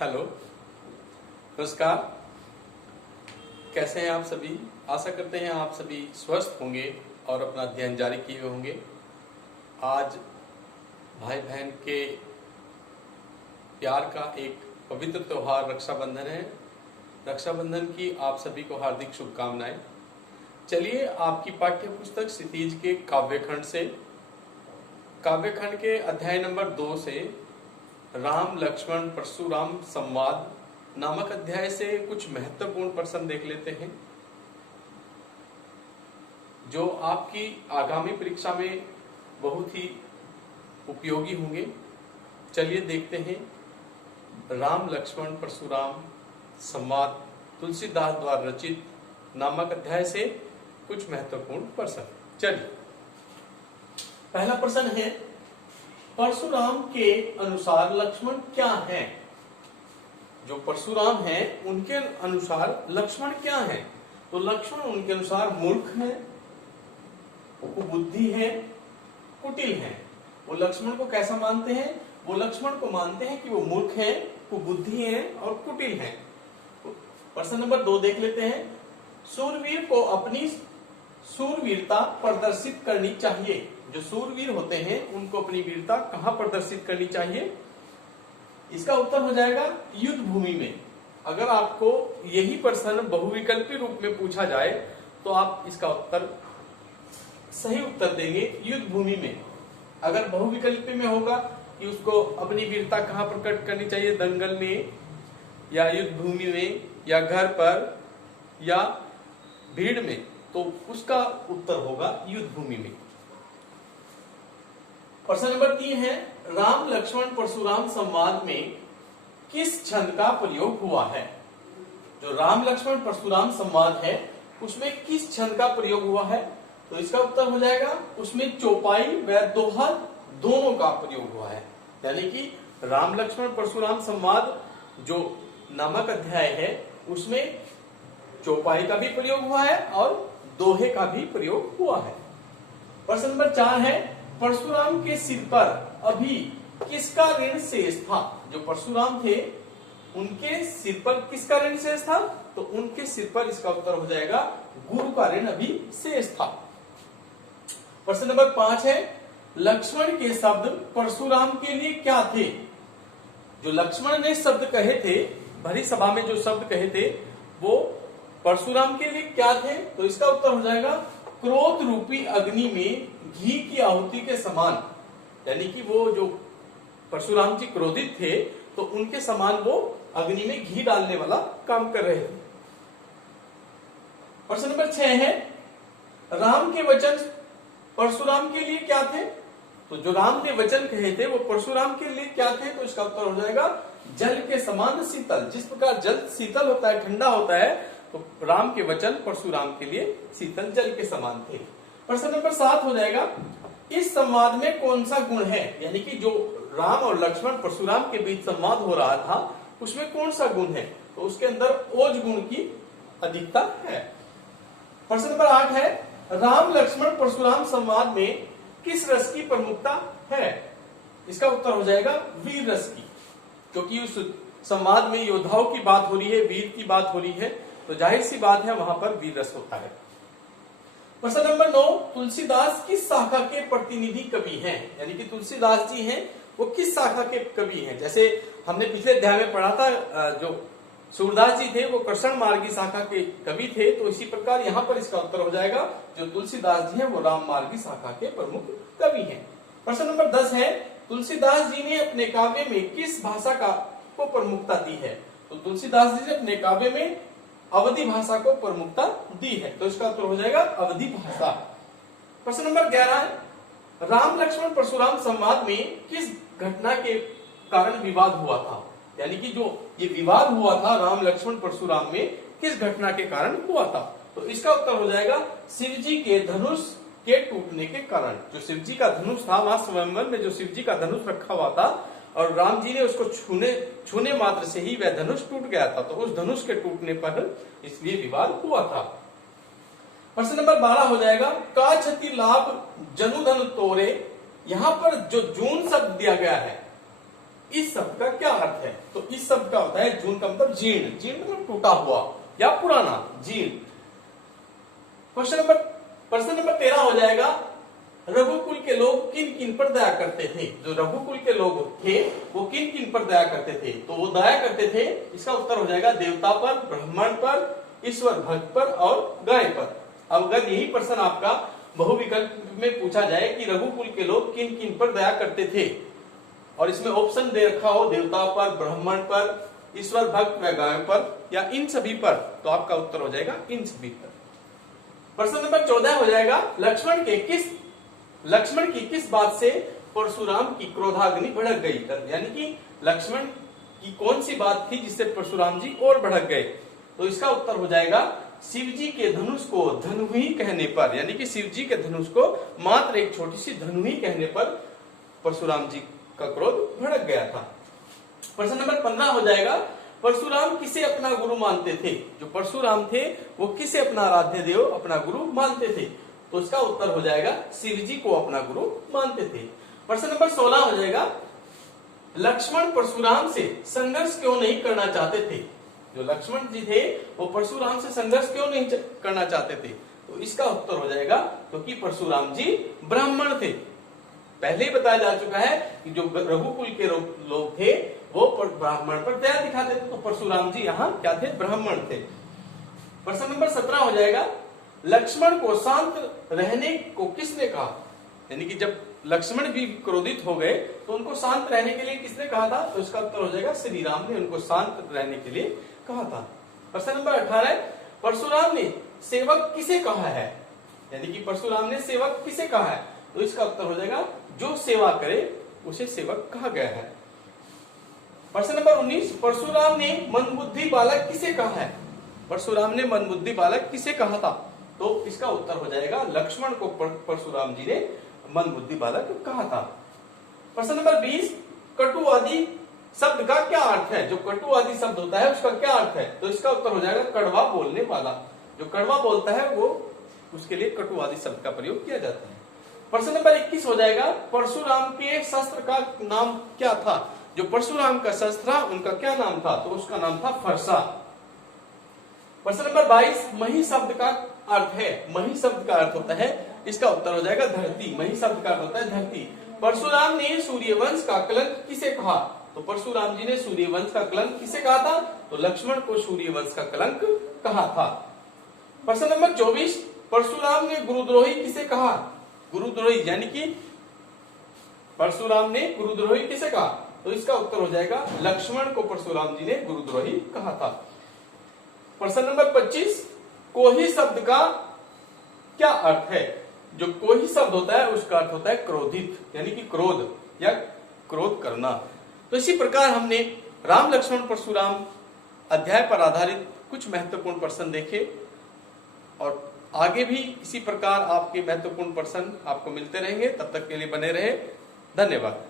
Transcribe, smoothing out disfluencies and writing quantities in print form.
Hello, नमस्कार। कैसे हैं आप सभी? आशा करते हैं आप सभी स्वस्थ होंगे और अपना अध्ययन जारी किए होंगे। आज भाई बहन के प्यार का एक पवित्र त्योहार रक्षाबंधन है। रक्षाबंधन की आप सभी को हार्दिक शुभकामनाएं। चलिए आपकी पाठ्य पुस्तक क्षितिज के काव्यखंड से, काव्यखंड के अध्याय नंबर 2 से राम लक्ष्मण परशुराम संवाद नामक अध्याय से कुछ महत्वपूर्ण प्रश्न देख लेते हैं जो आपकी आगामी परीक्षा में बहुत ही उपयोगी होंगे। चलिए देखते हैं राम लक्ष्मण परशुराम संवाद तुलसीदास द्वारा रचित नामक अध्याय से कुछ महत्वपूर्ण प्रश्न। चलिए, पहला प्रश्न है, परशुराम के अनुसार लक्ष्मण क्या है? जो परशुराम है उनके अनुसार लक्ष्मण क्या है? तो लक्ष्मण उनके अनुसार मूर्ख है, कुबुद्धि है, कुटिल है। वो लक्ष्मण को कैसा मानते हैं? वो लक्ष्मण को मानते हैं कि वो मूर्ख है, कुबुद्धि है और कुटिल है। प्रश्न नंबर 2 देख लेते हैं। सूरवीर को अपनी सूरवीरता प्रदर्शित करनी चाहिए। जो सूरवीर होते हैं उनको अपनी वीरता कहां प्रदर्शित करनी चाहिए? इसका उत्तर हो जाएगा युद्ध भूमि में। अगर आपको यही प्रश्न बहुविकल्पी रूप में पूछा जाए तो आप इसका उत्तर सही उत्तर देंगे युद्ध भूमि में। अगर बहुविकल्पी में होगा कि उसको अपनी वीरता कहां प्रकट करनी चाहिए, दंगल में या युद्ध भूमि में या घर पर या भीड़ में, तो उसका उत्तर होगा युद्ध भूमि में। प्रश्न नंबर 3 है, राम लक्ष्मण परशुराम संवाद में किस छंद का प्रयोग हुआ है? जो राम लक्ष्मण परशुराम संवाद है उसमें किस छंद का प्रयोग हुआ है? तो इसका उत्तर हो जाएगा उसमें चौपाई व दोहा दोनों का प्रयोग हुआ है। यानी कि राम लक्ष्मण परशुराम संवाद जो नामक अध्याय है उसमें चौपाई का भी प्रयोग हुआ है और दोहे का भी प्रयोग हुआ है। प्रश्न नंबर 4 है, परशुराम के सिर पर अभी किसका ऋण शेष था? जो परशुराम थे उनके सिर पर किसका ऋण शेष था? तो उनके सिर पर इसका उत्तर हो जाएगा गुरु का ऋण अभी शेष था। प्रश्न नंबर 5 है, लक्ष्मण के शब्द परशुराम के लिए क्या थे? जो लक्ष्मण ने शब्द कहे थे, भरी सभा में जो शब्द कहे थे वो परशुराम के लिए क्या थे? तो इसका उत्तर हो जाएगा क्रोध रूपी अग्नि में घी की आहुति के समान। यानी कि वो जो परशुराम जी क्रोधित थे तो उनके समान वो अग्नि में घी डालने वाला काम कर रहे थे। प्रश्न नंबर 6 है, राम के वचन परशुराम के लिए क्या थे? तो जो राम ने वचन कहे थे वो परशुराम के लिए क्या थे? तो इसका उत्तर हो जाएगा जल के समान शीतल। जिस प्रकार जल शीतल होता है, ठंडा होता है, तो राम के वचन परशुराम के लिए शीतल जल के समान थे। प्रश्न नंबर 7 हो जाएगा, इस संवाद में कौन सा गुण है? यानी कि जो राम और लक्ष्मण परशुराम के बीच संवाद हो रहा था उसमें कौन सा गुण है? तो उसके अंदर ओज गुण की अधिकता है। प्रश्न नंबर 8 है, राम लक्ष्मण परशुराम संवाद में किस रस की प्रमुखता है? इसका उत्तर हो जाएगा वीर रस की, क्योंकि उस संवाद में योद्धाओं की बात हो रही है, वीर की बात हो रही है, तो जाहिर सी बात है वहां पर वीर रस होता है। प्रश्न नंबर 9, तुलसीदास किस शाखा के प्रतिनिधि कवि हैं? यानी कि तुलसीदास जी हैं वो किस शाखा के कवि हैं? जैसे हमने पिछले अध्याय में पढ़ा था, जो सूरदास जी थे वो कृष्ण मार्गी शाखा के कवि थे, तो इसी प्रकार यहाँ पर इसका उत्तर हो जाएगा जो तुलसीदास जी हैं वो राम मार्गी शाखा के प्रमुख कवि हैं। प्रश्न नंबर 10 है, तुलसीदास जी ने अपने काव्य में किस भाषा को प्रमुखता दी है? तो तुलसीदास जी ने अपने काव्य में अवधी भाषा को प्रमुखता दी है, तो इसका उत्तर हो जाएगा अवधी भाषा। प्रश्न नंबर 11, राम लक्ष्मण परशुराम संवाद में किस घटना के कारण विवाद हुआ था? यानी कि जो ये विवाद हुआ था राम लक्ष्मण परशुराम में किस घटना के कारण हुआ था? तो इसका उत्तर हो जाएगा शिवजी के धनुष के टूटने के कारण। जो शिवजी का धनुष था, वहां स्वयंवर में जो शिवजी का धनुष रखा हुआ था और राम जी ने उसको छूने मात्र से ही वह धनुष टूट गया था, तो उस धनुष के टूटने पर इसलिए विवाद हुआ था। प्रश्न नंबर 12 हो जाएगा, का क्षति लाभ जनुधन तोरे। यहाँ पर जो जून शब्द दिया गया है, इस शब्द का क्या अर्थ है? तो इस शब्द का होता है जून का मतलब जीर्ण, जीर्ण मतलब टूटा हुआ या पुराना, जीर्ण। प्रश्न नंबर 13 हो जाएगा, रघुकुल के लोग किन किन पर दया करते थे? जो रघुकुल के लोग थे वो किन किन पर दया करते थे? तो वो दया करते थे, इसका उत्तर हो जाएगा देवता पर, ब्राह्मण पर, ईश्वर भक्त पर और गाय पर। अब अगर यही प्रश्न आपका बहुविकल्प में पूछा जाए कि रघुकुल के लोग किन किन पर दया करते थे और इसमें ऑप्शन दे रखा हो देवता पर, ब्राह्मण पर, ईश्वर भक्त व गायों पर या इन सभी पर, तो आपका उत्तर हो जाएगा इन सभी पर। प्रश्न नंबर 14 हो जाएगा, लक्ष्मण की किस बात से परशुराम की क्रोधाग्नि भड़क गई? यानी कि लक्ष्मण की कौन सी बात थी जिससे परशुराम जी और भड़क गए? तो इसका उत्तर हो जाएगा शिव जी के धनुष को धनुही कहने पर, यानी कि शिव जी के धनुष को मात्र एक छोटी सी धनुही कहने पर परशुराम जी का क्रोध भड़क गया था। प्रश्न नंबर 15 हो जाएगा, परशुराम किसे अपना गुरु मानते थे? जो परशुराम थे वो किसे अपना आराध्य देव, अपना गुरु मानते थे? तो इसका उत्तर हो जाएगा शिव जी को अपना गुरु मानते थे। प्रश्न नंबर 16 हो जाएगा, लक्ष्मण परशुराम से संघर्ष क्यों नहीं करना चाहते थे? जो लक्ष्मण जी थे वो परशुराम से संघर्ष क्यों नहीं करना चाहते थे? तो इसका उत्तर हो जाएगा क्योंकि परशुराम जी ब्राह्मण थे। पहले ही बताया जा चुका है कि जो रघुकुल के लोग थे वो ब्राह्मण पर दया दिखाते थे, तो परशुराम जी यहाँ क्या थे? ब्राह्मण थे। प्रश्न नंबर 17 हो जाएगा, लक्ष्मण को शांत रहने को किसने कहा? यानी कि जब लक्ष्मण भी क्रोधित हो गए तो उनको शांत रहने के लिए किसने कहा था? तो इसका उत्तर हो जाएगा श्री राम ने उनको शांत रहने के लिए कहा था। प्रश्न नंबर 18, परशुराम ने सेवक किसे कहा है? यानी कि परशुराम ने सेवक किसे कहा है? तो इसका उत्तर हो जाएगा जो सेवा करे उसे सेवक कहा गया है। प्रश्न नंबर 19, परशुराम ने मंदबुद्धि बालक किसे कहा है? परशुराम ने मंदबुद्धि बालक किसे कहा था? तो इसका उत्तर हो जाएगा लक्ष्मण को परशुराम जी ने मंदबुद्धि बालक कहा था। प्रश्न नंबर 20, कटुवादी शब्द का क्या अर्थ है? जो कटुवादी शब्द होता है उसका क्या अर्थ है? तो इसका उत्तर हो जाएगा कड़वा बोलने वाला। जो कड़वा बोलता है वो उसके लिए कटुवादी शब्द का प्रयोग किया जाता है। प्रश्न नंबर 21 हो जाएगा, परशुराम के शस्त्र का नाम क्या था? जो परशुराम का शस्त्र था उनका क्या नाम था? तो उसका नाम था फरसा। प्रश्न नंबर 22, मही शब्द का अर्थ है। मही शब्द का अर्थ होता है, इसका उत्तर हो जाएगा धरती। मही शब्द का अर्थ होता है धरती। परशुराम ने सूर्यवंश का कलंक किसे कहा? तो परशुराम जी ने सूर्यवंश का कलंक किसे कहा था? तो लक्ष्मण को सूर्यवंश का कलंक कहा था। प्रश्न नंबर 24, परशुराम ने गुरुद्रोही किसे कहा? गुरुद्रोही यानी कि परशुराम ने गुरुद्रोही किसे कहा? तो इसका उत्तर हो जाएगा लक्ष्मण को परशुराम जी ने गुरुद्रोही कहा था। प्रश्न नंबर 25, कोही शब्द का क्या अर्थ है? जो कोही शब्द होता है उसका अर्थ होता है क्रोधित, यानी कि क्रोध या क्रोध करना। तो इसी प्रकार हमने राम लक्ष्मण परशुराम अध्याय पर आधारित कुछ महत्वपूर्ण प्रश्न देखे और आगे भी इसी प्रकार आपके महत्वपूर्ण प्रश्न आपको मिलते रहेंगे। तब तक के लिए बने रहे। धन्यवाद।